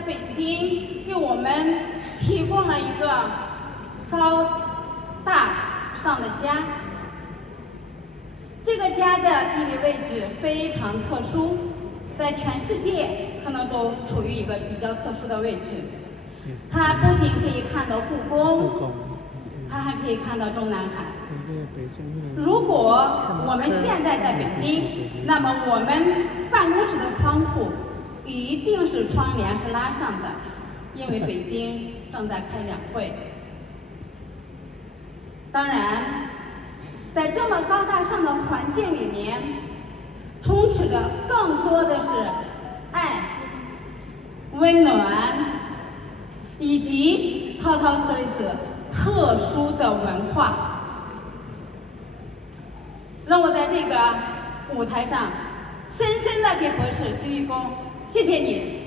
在北京给我们提供了一个高大上的家。这个家的地理位置非常特殊，在全世界可能都处于一个比较特殊的位置。它不仅可以看到故宫，它还可以看到中南海。如果我们现在在北京，那么我们办公室的窗户一定是窗帘是拉上的，因为北京正在开两会。当然，在这么高大上的环境里面，充斥着更多的是爱、温暖以及滔滔岁岁特殊的文化。让我在这个舞台上深深的给博士鞠一躬，谢谢你。